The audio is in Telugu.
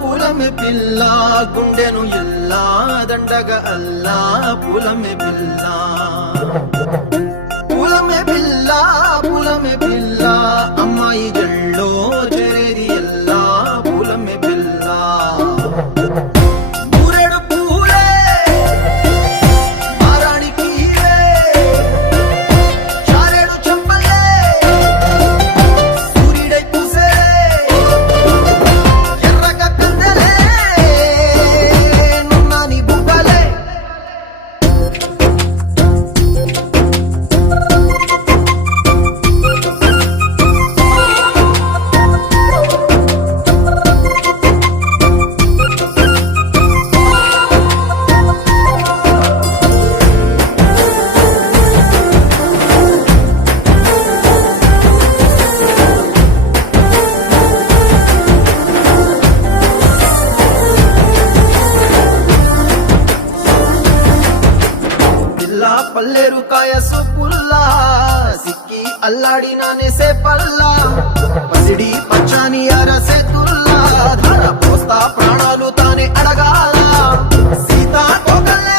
పూలమే పిల్ల గుండెను ఇల్లా దండగ అల్లా పూలమే పిల్ల పూలమే పిల్ల అమ్మాయి జల్లో చేరేది ఎల్లా పూలమే పిల్ల పూరెడు పూలే మారాణికి చారెడు చెంపలే సూర్యుడై పూసే ఎర్రగ కందలే నున్నాని బుగ్గలే పల్లేరు కాయ సొప్పుల్లా సిక్కి అల్లాడినానే సే పల్లా పసిడి పచ్చాని అరసే తుల్లా ధర పోస్తా ప్రాణాలు తానే అడగాల సీతా కోకల్లే